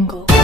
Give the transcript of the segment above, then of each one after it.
jungle.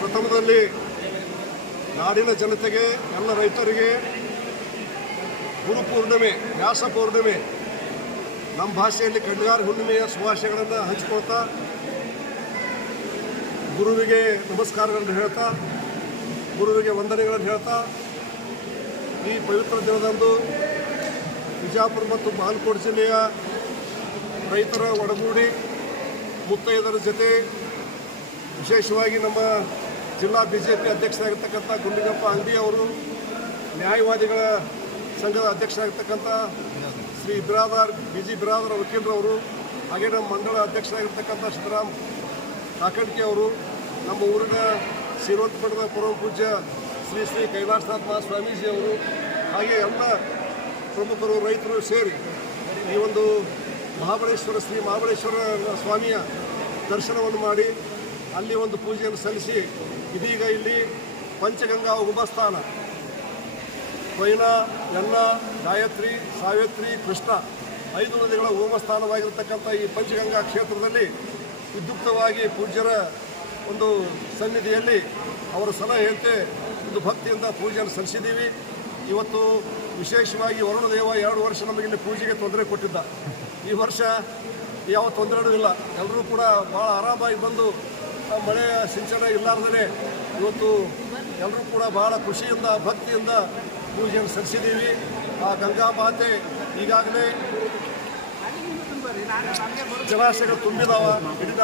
ಪ್ರಥಮದಲ್ಲಿ ನಾಡಿನ ಜನತೆಗೆ, ಎಲ್ಲ ರೈತರಿಗೆ ಗುರು ಪೂರ್ಣಿಮೆ ವ್ಯಾಸ ಪೂರ್ಣಿಮೆ ನಮ್ಮ ಭಾಷೆಯಲ್ಲಿ ಕಣ್ಗಾರ ಹುಣ್ಣಿಮೆಯ ಶುಭಾಶಯಗಳನ್ನು ಹಂಚಿಕೊಳ್ತಾ, ಗುರುವಿಗೆ ನಮಸ್ಕಾರಗಳನ್ನು ಹೇಳ್ತಾ, ಗುರುವಿಗೆ ವಂದನೆಗಳನ್ನು ಹೇಳ್ತಾ, ಈ ಪವಿತ್ರ ದಿನದಂದು ಬಿಜಾಪುರ ಮತ್ತು ಬಾಗಲಕೋಟೆ ಜಿಲ್ಲೆಯ ರೈತರ ಒಡಗೂಡಿ ಮುತ್ತೈದರ ಜೊತೆ ವಿಶೇಷವಾಗಿ ನಮ್ಮ ಜಿಲ್ಲಾ ಬಿ ಜೆ ಪಿ ಅಧ್ಯಕ್ಷರಾಗಿರ್ತಕ್ಕಂಥ ಗುಂಡಿಗಪ್ಪ ಅಂಗಡಿ ಅವರು, ನ್ಯಾಯವಾದಿಗಳ ಸಂಘದ ಅಧ್ಯಕ್ಷರಾಗಿರ್ತಕ್ಕಂಥ ಶ್ರೀ ಬಿರಾದಾರ್ ಬಿ ಜಿ ಬಿರಾದರ್ ವಕೀಲರವರು ಹಾಗೆ ನಮ್ಮ ಮಂಡಳ ಅಧ್ಯಕ್ಷರಾಗಿರ್ತಕ್ಕಂಥ ಸಿದ್ದರಾಮ್ ಕಾಕಡ್ಕೆ ಅವರು, ನಮ್ಮ ಊರಿನ ಶಿರೋತ್ ಮಠದ ಪರಮ ಪೂಜ್ಯ ಶ್ರೀ ಶ್ರೀ ಕೈಲಾಸನಾಥ ಸ್ವಾಮೀಜಿ ಅವರು, ಹಾಗೆ ಎಲ್ಲ ಪ್ರಮುಖರು, ರೈತರು ಸೇರಿ ಈ ಒಂದು ಮಹಾಬಳೇಶ್ವರ, ಶ್ರೀ ಮಹಾಬಲೇಶ್ವರ ಸ್ವಾಮಿಯ ದರ್ಶನವನ್ನು ಮಾಡಿ ಅಲ್ಲಿ ಒಂದು ಪೂಜೆಯನ್ನು ಸಲ್ಲಿಸಿ, ಇದೀಗ ಇಲ್ಲಿ ಪಂಚಗಂಗಾ ಉಪಸ್ಥಾನ. ಕೊಯ್ನಾ, ಯನ್ನ, ಗಾಯತ್ರಿ, ಸಾವಿತ್ರಿ, ಕೃಷ್ಣ, ಐದು ನದಿಗಳ ಹೋಮಸ್ಥಾನವಾಗಿರ್ತಕ್ಕಂಥ ಈ ಪಂಚಗಂಗಾ ಕ್ಷೇತ್ರದಲ್ಲಿ ವಿದ್ಯುಕ್ತವಾಗಿ ಪೂಜ್ಯರ ಒಂದು ಸನ್ನಿಧಿಯಲ್ಲಿ ಅವರ ಸಲಹೆಯಂತೆ ಒಂದು ಭಕ್ತಿಯಿಂದ ಪೂಜೆಯನ್ನು ಸಲ್ಲಿಸಿದ್ದೀವಿ. ಇವತ್ತು ವಿಶೇಷವಾಗಿ ವರುಣದೇವ ಎರಡು ವರ್ಷ ನಮಗಿಲ್ಲಿ ಪೂಜೆಗೆ ತೊಂದರೆ ಕೊಟ್ಟಿದ್ದ. ಈ ವರ್ಷ ಯಾವ ತೊಂದರೆನೂ ಇಲ್ಲ. ಎಲ್ಲರೂ ಕೂಡ ಭಾಳ ಆರಾಮಾಗಿ ಬಂದು ಮಳೆ ಸಿಂಚನ ಇಲ್ಲಾರ್ದೇ ಇವತ್ತು ಎಲ್ಲರೂ ಕೂಡ ಭಾಳ ಖುಷಿಯಿಂದ, ಭಕ್ತಿಯಿಂದ ಪೂಜೆಯನ್ನು ಸಲ್ಲಿಸಿದ್ದೀವಿ. ಆ ಗಂಗಾ ಮಾತೆ ಈಗಾಗಲೇ ಜಲಾಶಯಗಳು ತುಂಬಿದಾವ. ಇಡೀ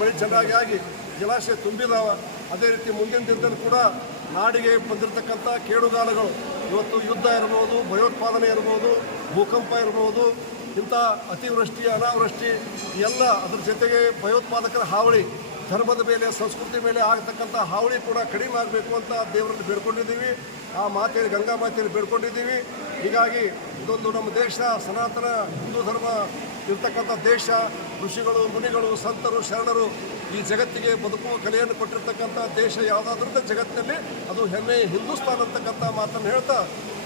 ಮಳೆ ಚೆನ್ನಾಗಿ ಆಗಿ ಜಲಾಶಯ ತುಂಬಿದಾವ. ಅದೇ ರೀತಿ ಮುಂದಿನ ದಿನದಲ್ಲಿ ಕೂಡ ನಾಡಿಗೆ ಬಂದಿರತಕ್ಕಂಥ ಕೇಡುಗಾಲಗಳು, ಇವತ್ತು ಯುದ್ಧ ಇರ್ಬೋದು, ಭಯೋತ್ಪಾದನೆ ಇರ್ಬೋದು, ಭೂಕಂಪ ಇರ್ಬೋದು ಇಂಥ ಅತಿವೃಷ್ಟಿ, ಅನಾವೃಷ್ಟಿ, ಎಲ್ಲ ಅದ್ರ ಜೊತೆಗೆ ಭಯೋತ್ಪಾದಕರ ಹಾವಳಿ, ಧರ್ಮದ ಮೇಲೆ, ಸಂಸ್ಕೃತಿ ಮೇಲೆ ಆಗತಕ್ಕಂಥ ಹಾವಳಿ ಕೂಡ ಕಡಿಮೆ ಆಗಬೇಕು ಅಂತ ದೇವರಲ್ಲಿ ಬೇಡ್ಕೊಂಡಿದ್ದೀವಿ. ಆ ಮಾತೆಯಲ್ಲಿ ಗಂಗಾ ಮಾತೆಯಲ್ಲಿ ಬೇಡ್ಕೊಂಡಿದ್ದೀವಿ. ಹೀಗಾಗಿ ಇದೊಂದು ನಮ್ಮ ದೇಶ, ಸನಾತನ ಹಿಂದೂ ಧರ್ಮ ಇರ್ತಕ್ಕಂಥ ದೇಶ. ಋಷಿಗಳು, ಮುನಿಗಳು, ಸಂತರು, ಶರಣರು ಈ ಜಗತ್ತಿಗೆ ಬದುಕುವ ಕಲೆಯನ್ನು ಕೊಟ್ಟಿರ್ತಕ್ಕಂಥ ದೇಶ ಯಾವುದಾದ್ರೂ ಜಗತ್ತಿನಲ್ಲಿ ಅದು ಹೆಮ್ಮೆ ಹಿಂದೂಸ್ತಾನ್ ಅಂತಕ್ಕಂಥ ಮಾತನ್ನು ಹೇಳ್ತಾ,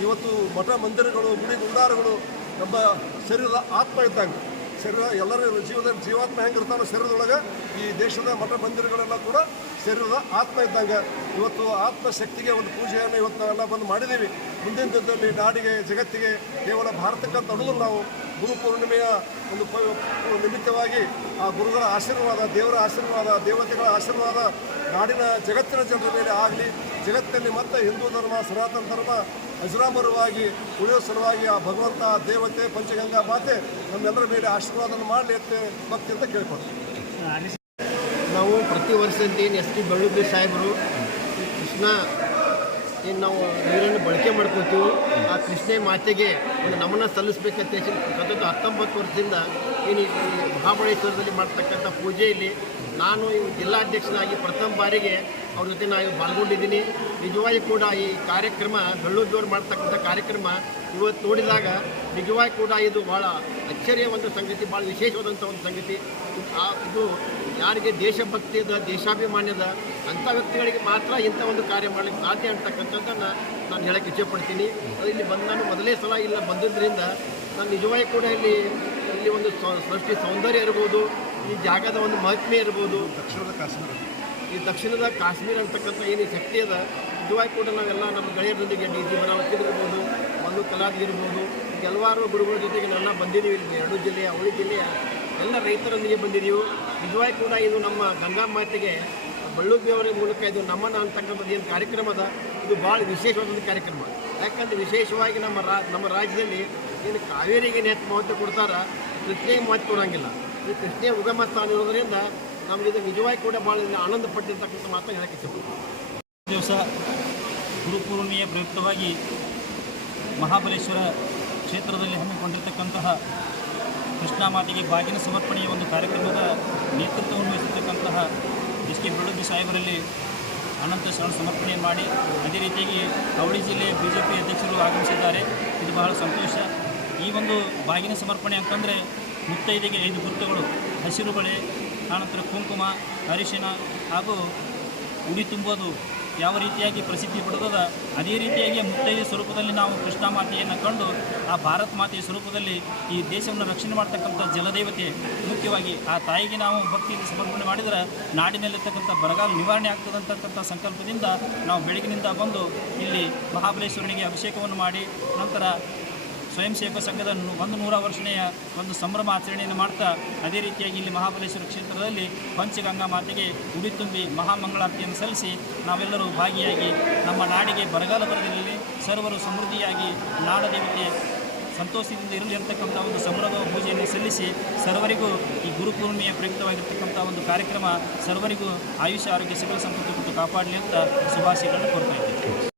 ಇವತ್ತು ಮಠ ಮಂದಿರಗಳು, ಗುಡಿ ಗುಂಡಾರಗಳು ನಮ್ಮ ಶರೀರದ ಆತ್ಮ ಇದ್ದಂಗೆ ಶರೀರ ಎಲ್ಲರ ಜೀವದ ಜೀವಾತ್ಮ ಹೆಂಗಿರ್ತಾನೋ ಶರೀರದೊಳಗೆ ಈ ದೇಶದ ಮಠ ಮಂದಿರಗಳೆಲ್ಲ ಕೂಡ ಶರೀರದ ಆತ್ಮ ಇದ್ದಂಗೆ ಇವತ್ತು ಆತ್ಮಶಕ್ತಿಗೆ ಒಂದು ಪೂಜೆಯನ್ನು ಇವತ್ತು ನಾವೆಲ್ಲ ಬಂದು ಮಾಡಿದ್ದೀವಿ ಮುಂದಿನ ದಿನದಲ್ಲಿ ನಾಡಿಗೆ, ಜಗತ್ತಿಗೆ ಕೇವಲ ಭಾರತಕ್ಕೆ ತಡೆದು ನಾವು. ಗುರು ಪೂರ್ಣಿಮೆಯ ಒಂದು ನಿಮಿತ್ತವಾಗಿ ಆ ಗುರುಗಳ ಆಶೀರ್ವಾದ, ದೇವರ ಆಶೀರ್ವಾದ, ದೇವತೆಗಳ ಆಶೀರ್ವಾದ ನಾಡಿನ ಜಗತ್ತಿನ ಜನರ ಮೇಲೆ ಆಗಲಿ. ಜಗತ್ತಿನಲ್ಲಿ ಮತ್ತೆ ಹಿಂದೂ ಧರ್ಮ, ಸನಾತನ ಧರ್ಮ ಅಜರಾಮರವಾಗಿ ಉಳಿಯೋ ಸಲುವಾಗಿ ಆ ಭಗವಂತ, ದೇವತೆ, ಪಂಚಗಂಗಾ ಮಾತೆ ನಮ್ಮೆಲ್ಲರ ಮೇಲೆ ಆಶೀರ್ವಾದನ ಮಾಡಲಿ ಅಂತ ಭಕ್ತಿ ಅಂತ ಕೇಳ್ಕೊಡ್ತೀವಿ ನಾವು ಪ್ರತಿ ವರ್ಷದಂತೆ ಏನು ಎಸ್ ಟಿ ಬೆಳ್ಳುಬ್ಬಿ ಸಾಹೇಬರು, ಕೃಷ್ಣ, ಏನು ನಾವು ನೀರನ್ನು ಬಳಕೆ ಮಾಡ್ಕೊತೀವಿ ಆ ಕೃಷ್ಣ ಮಾತೆಗೆ ಒಂದು ನಮನ ಸಲ್ಲಿಸ್ಬೇಕಂತ ಸತತ ಹತ್ತೊಂಬತ್ತು ವರ್ಷದಿಂದ ಏನು ಮಹಾಬಳೇಶ್ವರದಲ್ಲಿ ಮಾಡ್ತಕ್ಕಂಥ ಪೂಜೆಯಲ್ಲಿ ನಾನು ಈ ಜಿಲ್ಲಾಧ್ಯಕ್ಷನಾಗಿ ಪ್ರಥಮ ಬಾರಿಗೆ ಅವ್ರ ಜೊತೆ ನಾನು ಪಾಲ್ಗೊಂಡಿದ್ದೀನಿ. ನಿಜವಾಗಿ ಕೂಡ ಈ ಕಾರ್ಯಕ್ರಮ ಬೆಳ್ಳುದ್ದೋರು ಮಾಡ್ತಕ್ಕಂಥ ಕಾರ್ಯಕ್ರಮ ಇವತ್ತು ನೋಡಿದಾಗ ನಿಜವಾಗಿ ಕೂಡ ಇದು ಭಾಳ ಅಚ್ಚರಿಯ ಒಂದು ಸಂಗತಿ ಭಾಳ ವಿಶೇಷವಾದಂಥ ಒಂದು ಸಂಗತಿ. ಇದು ಯಾರಿಗೆ ದೇಶಭಕ್ತಿಯದ ದೇಶಾಭಿಮಾನ್ಯದ ಅಂಥ ವ್ಯಕ್ತಿಗಳಿಗೆ ಮಾತ್ರ ಇಂಥ ಒಂದು ಕಾರ್ಯ ಮಾಡಲಿಕ್ಕೆ ಸಾಧ್ಯ ಅಂತಕ್ಕಂಥದ್ದನ್ನು ನಾನು ಹೇಳಕ್ಕೆ ಇಚ್ಛೆಪಡ್ತೀನಿ. ಇಲ್ಲಿ ಬಂದು ನಾನು ಮೊದಲೇ ಸಲ ಇಲ್ಲ ಬಂದಿದ್ದರಿಂದ ನಾನು ನಿಜವಾಗಿ ಕೂಡ ಇಲ್ಲಿ ಇಲ್ಲಿ ಒಂದು ಸೃಷ್ಟಿ ಸೌಂದರ್ಯ ಇರ್ಬೋದು ಈ ಜಾಗದ ಒಂದು ಮಹತ್ಮೆ ಇರ್ಬೋದು. ದಕ್ಷಿಣದ ಕಾಶ್ಮೀರ ಈ ದಕ್ಷಿಣದ ಕಾಶ್ಮೀರ ಅಂತಕ್ಕಂಥ ಏನು ಶಕ್ತಿ ಅದ, ನಿಜವಾಗಿ ಕೂಡ ನಾವೆಲ್ಲ ನಮ್ಮ ಗೆಳೆಯರೊಂದಿಗೆ ಡಿ ಜಿ ಬನಾವತಿ ಇರ್ಬೋದು ಮಲ್ಲು ಕಲಾದಿ ಇರ್ಬೋದು ಕೆಲವಾರು ಗುರುಗಳ ಜೊತೆಗೆ ನಾವೆಲ್ಲ ಬಂದಿದ್ದೀವಿ. ಇಲ್ಲಿ ಎರಡು ಜಿಲ್ಲೆಯ ಅವಳಿ ಜಿಲ್ಲೆಯ ಎಲ್ಲ ರೈತರೊಂದಿಗೆ ಬಂದಿದ್ದೀವಿ. ನಿಜವಾಗಿ ಕೂಡ ಇದು ನಮ್ಮ ಗಂಗಾ ಮಾತೆಗೆ ಬಳ್ಳುಬ್ಬಿಯವರ ಮೂಲಕ ಇದು ನಮ್ಮನ ಅಂತಕ್ಕಂಥದ್ದು ಏನು ಕಾರ್ಯಕ್ರಮ ಅದ, ಇದು ಭಾಳ ವಿಶೇಷವಾದ ಕಾರ್ಯಕ್ರಮ. ಯಾಕಂದ್ರೆ ವಿಶೇಷವಾಗಿ ನಮ್ಮ ರಾ, ನಮ್ಮ ರಾಜ್ಯದಲ್ಲಿ ಏನು ಕಾವೇರಿಗೆ ಹೆಚ್ಚು ಮಹತ್ವ ಕೊಡ್ತಾರ ಪ್ರತ್ಯೇಕ ಮಹತ್ವ ಕೊಡೋಂಗಿಲ್ಲ. ಈ ಕೃಷ್ಣೆಯ ಉಗಮ ಸ್ಥಾನ ಇರೋದ್ರಿಂದ ನಮಗೆ ಇದು ನಿಜವಾಗಿ ಕೂಡ ಭಾಳ ಆನಂದ ಪಟ್ಟಿರ್ತಕ್ಕಂಥ ಮಾತನ್ನು ಹೇಳಕ್ಕೆ ಇಷ್ಟಪಡ್ತೀನಿ ದಿವಸ ಗುರುಪೂರ್ಣಿಮೆಯ ಪ್ರಯುಕ್ತವಾಗಿ ಮಹಾಬಲೇಶ್ವರ ಕ್ಷೇತ್ರದಲ್ಲಿ ಹಮ್ಮಿಕೊಂಡಿರ್ತಕ್ಕಂತಹ ಕೃಷ್ಣ ಮಾತಿಗೆ ಬಾಗಿನ ಸಮರ್ಪಣೆಯ ಒಂದು ಕಾರ್ಯಕ್ರಮದ ನೇತೃತ್ವವನ್ನು ವಹಿಸಿರ್ತಕ್ಕಂತಹ ಎಸ್ ಕೆ ಬೆಳಗ್ಗೆ ಸಾಹೇಬರಲ್ಲಿ ಅನಂತ ಶರಣ ಸಮರ್ಪಣೆ ಮಾಡಿ ಅದೇ ರೀತಿಯಾಗಿ ಅವಳಿ ಜಿಲ್ಲೆಯ ಬಿ ಜೆ ಪಿ ಅಧ್ಯಕ್ಷರು ಆಗಮಿಸಿದ್ದಾರೆ. ಇದು ಬಹಳ ಸಂತೋಷ. ಈ ಒಂದು ಬಾಗಿನ ಸಮರ್ಪಣೆ ಅಂತಂದರೆ ಮುತ್ತೈದೆಗೆ ಐದು ಗುರುತುಗಳು, ಹಸಿರು ಬಳೆ ಆನಂತರ ಕುಂಕುಮ, ಅರಿಶಿನ ಹಾಗೂ ಉಡಿ ತುಂಬೋದು. ಯಾವ ರೀತಿಯಾಗಿ ಪ್ರಸಿದ್ಧಿ ಪಡೆದದ ಅದೇ ರೀತಿಯಾಗಿ ಮುತ್ತೈದೆ ಸ್ವರೂಪದಲ್ಲಿ ನಾವು ಕೃಷ್ಣ ಮಾತೆಯನ್ನು ಕಂಡು ಆ ಭಾರತ್ ಮಾತೆಯ ಸ್ವರೂಪದಲ್ಲಿ ಈ ದೇಶವನ್ನು ರಕ್ಷಣೆ ಮಾಡ್ತಕ್ಕಂಥ ಜಲದೇವತೆ, ಮುಖ್ಯವಾಗಿ ಆ ತಾಯಿಗೆ ನಾವು ಭಕ್ತಿಯಿಂದ ಸಮರ್ಪಣೆ ಮಾಡಿದರೆ ನಾಡಿನಲ್ಲಿರ್ತಕ್ಕಂಥ ಬರಗಾಲ ನಿವಾರಣೆ ಆಗ್ತದೆ ಅಂತಕ್ಕಂಥ ಸಂಕಲ್ಪದಿಂದ ನಾವು ಬೆಳಗಿನಿಂದ ಬಂದು ಇಲ್ಲಿ ಮಹಾಬಲೇಶ್ವರನಿಗೆ ಅಭಿಷೇಕವನ್ನು ಮಾಡಿ, ನಂತರ ಸ್ವಯಂ ಸೇವಕ ಸಂಘದ ಒಂದು ನೂರ ವರ್ಷನೆಯ ಒಂದು ಸಂಭ್ರಮ ಆಚರಣೆಯನ್ನು ಮಾಡ್ತಾ ಅದೇ ರೀತಿಯಾಗಿ ಇಲ್ಲಿ ಮಹಾಬಲೇಶ್ವರ ಕ್ಷೇತ್ರದಲ್ಲಿ ಪಂಚಗಂಗಾ ಮಾತೆಗೆ ಉಡಿ ತುಂಬಿ ಮಹಾಮಂಗಳಾರತಿಯನ್ನು ಸಲ್ಲಿಸಿ ನಾವೆಲ್ಲರೂ ಭಾಗಿಯಾಗಿ ನಮ್ಮ ನಾಡಿಗೆ ಬರಗಾಲ ಬರದಿರಲಿ, ಸರ್ವರು ಸಮೃದ್ಧಿಯಾಗಿ ನಾಡ ದೇವತೆ ಸಂತೋಷದಿಂದ ಇರಲಿ ಅಂತಕ್ಕಂಥ ಒಂದು ಸಂಭ್ರಮ ಪೂಜೆಯನ್ನು ಸಲ್ಲಿಸಿ ಸರ್ವರಿಗೂ ಈ ಗುರುಪೂರ್ಣಿಮೆಯ ಪ್ರಯುಕ್ತವಾಗಿರ್ತಕ್ಕಂಥ ಒಂದು ಕಾರ್ಯಕ್ರಮ ಸರ್ವರಿಗೂ ಆಯುಷ್ಯ ಆರೋಗ್ಯ, ಸಕಲ ಸಂಪತ್ತು ಕೊಟ್ಟು ಕಾಪಾಡಲಿ ಅಂತ ಶುಭಾಶಯಗಳನ್ನು ಕೋರ್ತಾ ಇದ್ದೇನೆ.